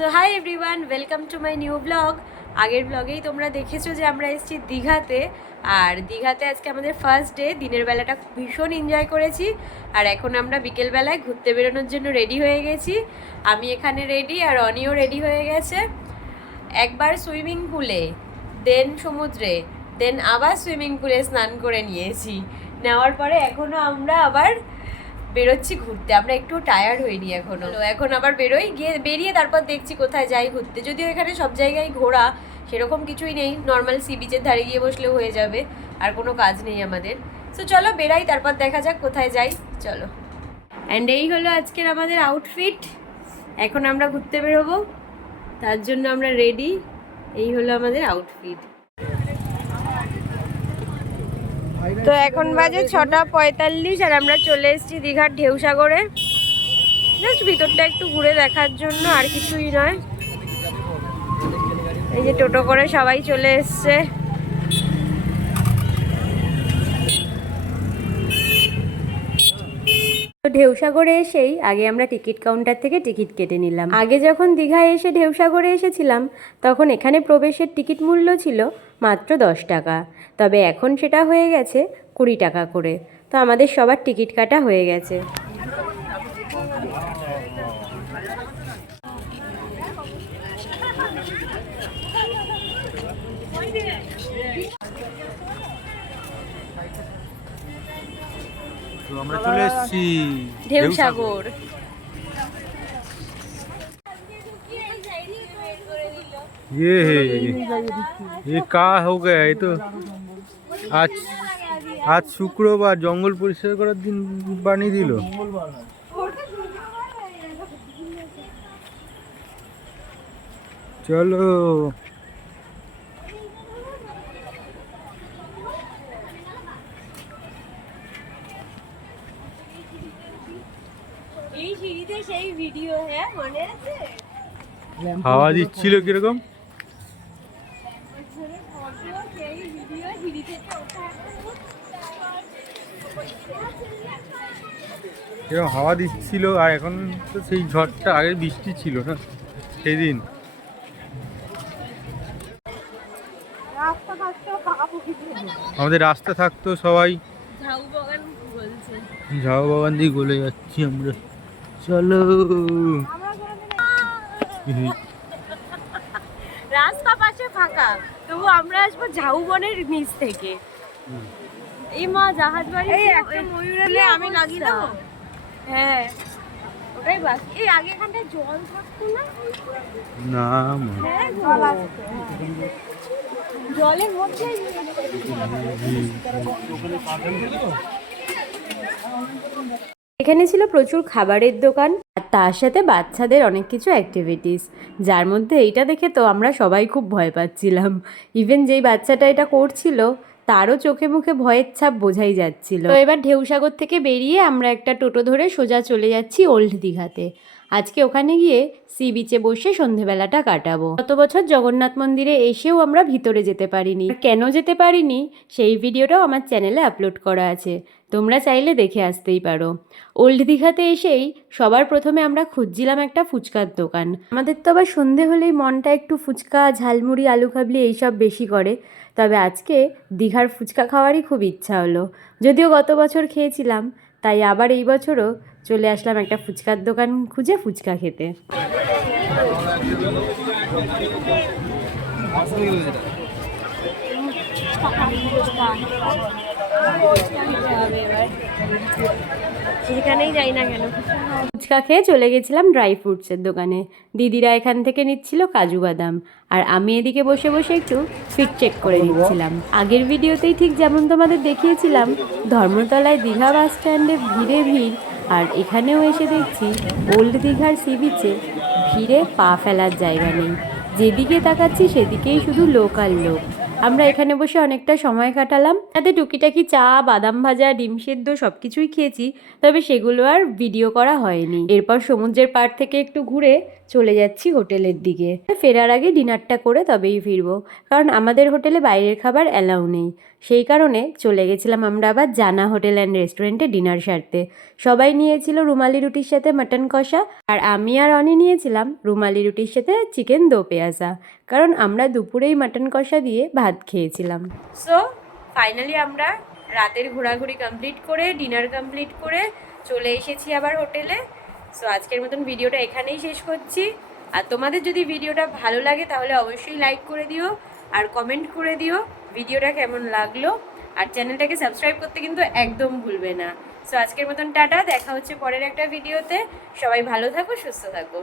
তো hi everyone, welcome to my new blog. আগের ব্লগেই তোমরা দেখেছো যে আমরা এসেছি দীঘাতে। আর দীঘাতে আজকে আমাদের ফার্স্ট ডে। দিনের বেলাটা ভীষণ এনজয় করেছি। আর এখন আমরা বিকেলবেলায় ঘুরতে বেরোনোর জন্য রেডি হয়ে গেছি। আমি এখানে রেডি, আর অনিও রেডি হয়ে গেছে। একবার সুইমিং পুলে, দেন সমুদ্রে, দেন আবার সুইমিং পুলে স্নান করে নিয়েছি। নেওয়ার পরে এখনও আমরা আবার বেরোচ্ছি ঘুরতে। আমরা একটু টায়ার্ড হইনি এখনো। এখন আবার বেরোই, গিয়ে বেরিয়ে তারপর দেখছি কোথায় যাই ঘুরতে। যদিও এখানে সব জায়গায় ঘোরা সেরকম কিছুই নেই, নর্মাল সি বিচের ধারে গিয়ে বসলেও হয়ে যাবে, আর কোনো কাজ নেই আমাদের। সো চলো বেরাই, তারপর দেখা যাক কোথায় যাই। চলো। অ্যান্ড এই হলো আজকের আমাদের আউটফিট। এখন আমরা ঘুরতে বেরোবো, তার জন্য আমরা রেডি। এই হলো আমাদের আউটফিট। তো এখন বাজে 6:45 আর আমরা চলে এসেছি দীঘার ঢেউসাগরে। জাস্ট ভিতরটা একটু ঘুরে দেখার জন্য, আর কিছুই নয়। এই যে টোটো করে সবাই চলে এসছে। তো ঢেউসাগরে এসেই আগে আমরা টিকিট কাউন্টার থেকে টিকিট কেটে নিলাম। আগে যখন দীঘায় এসে ঢেউসাগরে এসেছিলাম তখন এখানে প্রবেশের টিকিট মূল্য ছিল মাত্র 10 টাকা। তবে এখন সেটা হয়ে গেছে 20 টাকা করে। তো আমাদের সবার টিকিট কাটা হয়ে গেছে। তো আমরা চলে এসেছি ঢেউসাগর। ये है ये का हो गया ये तो आज आज শুক্রবার জঙ্গল পরিষ্কার করার দিন বানিয়ে দিল। চলো এই সিঁড়িতে সেই ভিডিও, হ্যাঁ মনে আছে? হাওয়া দিচ্ছিল কিরকম, কিরকম হাওয়া দিচ্ছিল। আর এখন তো সেই ঝড়টা, আগে বৃষ্টি ছিল না সেই দিন। আমাদের রাস্তা থাকতো সবাই ঝাউ বাগান দিয়ে গলে যাচ্ছি আমরা। চলো রাস্তা পাশে ফাঁকা, তবু আমরা আসবো ঝাউবনের নিচ থেকে। এই মা জাহাজ বাড়ি, এই একটা ময়ূর এলে আমি লাগিয়ে দেবো। হ্যাঁ ওটাই বাস। এই আগে এখানটায় জল থাকতো না? না হ্যাঁ জলের মধ্যে। এখানে ছিল প্রচুর খাবারের দোকান, আর তার সাথে বাচ্চাদের অনেক কিছু অ্যাক্টিভিটিস, যার মধ্যে এইটা দেখে তো আমরা সবাই খুব ভয় পাচ্ছিলাম। ইভেন যেই বাচ্চাটা এটা করছিল তারও চোখে মুখে ভয়ের ছাপ বোঝাই যাচ্ছিল। তো এবার ঢেউসাগর থেকে বেরিয়ে আমরা একটা টোটো ধরে সোজা চলে যাচ্ছি ওল্ড দীঘাতে। আজকে ওখানে গিয়ে সি বিচে বসে সন্ধেবেলাটা কাটাবো। গত বছর জগন্নাথ মন্দিরে এসেও আমরা ভিতরে যেতে পারিনি। কেন যেতে পারিনি সেই ভিডিওটাও আমার চ্যানেলে আপলোড করা আছে, তোমরা চাইলে দেখে আসতেই পারো। ওল্ড দীঘাতে এসেই সবার প্রথমে আমরা খুঁজছিলাম একটা ফুচকার দোকান। আমাদের তো আবার সন্ধে হলেই মনটা একটু ফুচকা, ঝালমুড়ি, আলু কাবলি এইসব বেশি করে। তবে আজকে দীঘার ফুচকা খাওয়ারই খুব ইচ্ছা হলো। যদিও গত বছর খেয়েছিলাম, তাই আবার এই বছরও চলে আসলাম একটা ফুচকার দোকান খুঁজে ফুচকা খেতে। যেখানেই যাই না কেন ফুচকা খেয়ে চলে গেছিলাম ড্রাই ফ্রুটসের দোকানে। দিদিরা এখান থেকে নিচ্ছিল কাজু বাদাম, আর আমি এদিকে বসে বসে একটু ফিট চেক করে নিচ্ছিলাম। আগের ভিডিওতেই ঠিক যেমন তোমাদের দেখিয়েছিলাম, ধর্মতলায় দীঘা বাস স্ট্যান্ডে ভিড়ে ভিড়, আর এখানেও এসে দেখছি ওল্ড দীঘার সি বিচে ভিড়ে পা ফেলার জায়গা নেই। যেদিকে তাকাচ্ছি সেদিকেই শুধু লোক আর লোক। আমরা এখানে বসে অনেকটা সময় কাটালাম, তাতে টুকিটাকি চা, বাদাম ভাজা, ডিম সেদ্ধ সব কিছুই খেয়েছি, তবে সেগুলো আর ভিডিও করা হয়নি। এরপর সমুদ্রের পাড় থেকে একটু ঘুরে চলে যাচ্ছি হোটেলের দিকে। ফেরার আগে ডিনারটা করে তবেই ফিরবো, কারণ আমাদের হোটেলে বাইরের খাবার অ্যালাউ নেই। সেই কারণে চলে গেছিলাম আমরা আবার জানা হোটেল অ্যান্ড রেস্টুরেন্টে ডিনার সারতে। সবাই নিয়েছিল রুমালি রুটির সাথে মাটন কষা, আর আমি আর অনি নিয়েছিলাম রুমালি রুটির সাথে চিকেন দো পেঁয়াজা, কারণ আমরা দুপুরেই মাটন কষা দিয়ে ভাত খেয়েছিলাম। সো ফাইনালি আমরা রাতের ঘোরাঘুরি কমপ্লিট করে ডিনার কমপ্লিট করে চলে এসেছি আবার হোটেলে। সো আজকের মতন ভিডিওটা এখানেই শেষ করছি। আর তোমাদের যদি ভিডিওটা ভালো লাগে তাহলে অবশ্যই লাইক করে দিও আর কমেন্ট করে দিও ভিডিওটা কেমন লাগলো, আর চ্যানেলটাকে সাবস্ক্রাইব করতে কিন্তু একদম ভুলবে না। সো আজকের মতন টাটা, দেখা হচ্ছে পরের একটা ভিডিওতে। সবাই ভালো থাকো, সুস্থ থাকো।